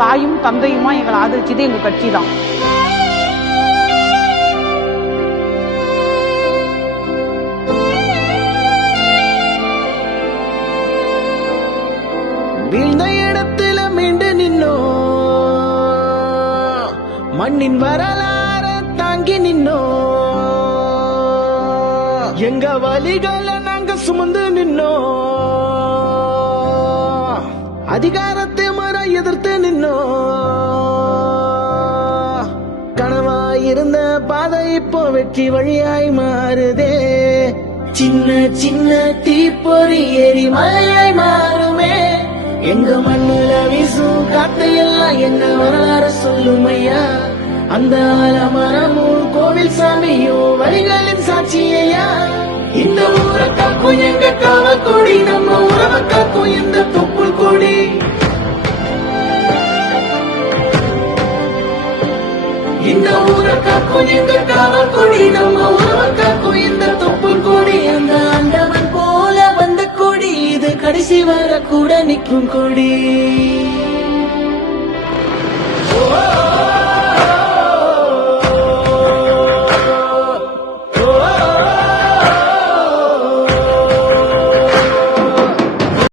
தாயும் தந்தையுமா எங்களை ஆதரிச்சது எங்க கட்சி தான். வீழ்ந்த இடத்துல மீண்டு நின்னோ, மண்ணின் வரலாற தாங்கி நின்னோ, எங்க வலிகளை நாங்க சுமந்து நின்னோ, அதிகாரத்தை முறை எதிர்த்து நின்னோ, கனவாயிருந்த பாதை இப்போ வெற்றி வழியாய் மாறுதே, சின்ன சின்ன தீப்பொறி எரிமலையாய் மாறுமே, எங்க மண்ணுல வீசும் காத்தையெல்லாம் எங்க வரலாறு சொல்லுமையா, அந்த ஆலமரமும் கோவில் சாமியும் வழிகளின் சாட்சியையா, இந்த ஊரை காக்கும் எங்க காவல் கொடி, நம்ம உறவை காக்கும் இந்த தொப்புள் கொடி, இந்த ஊரை காக்கும் எங்க காவல் கொடி, நம்ம உறவை காக்கும் இந்த தொப்புள் கொடி, அந்த ஆண்டவன் போல வந்த கொடி, இது கடைசி வர கூட நிற்கும் கொடி.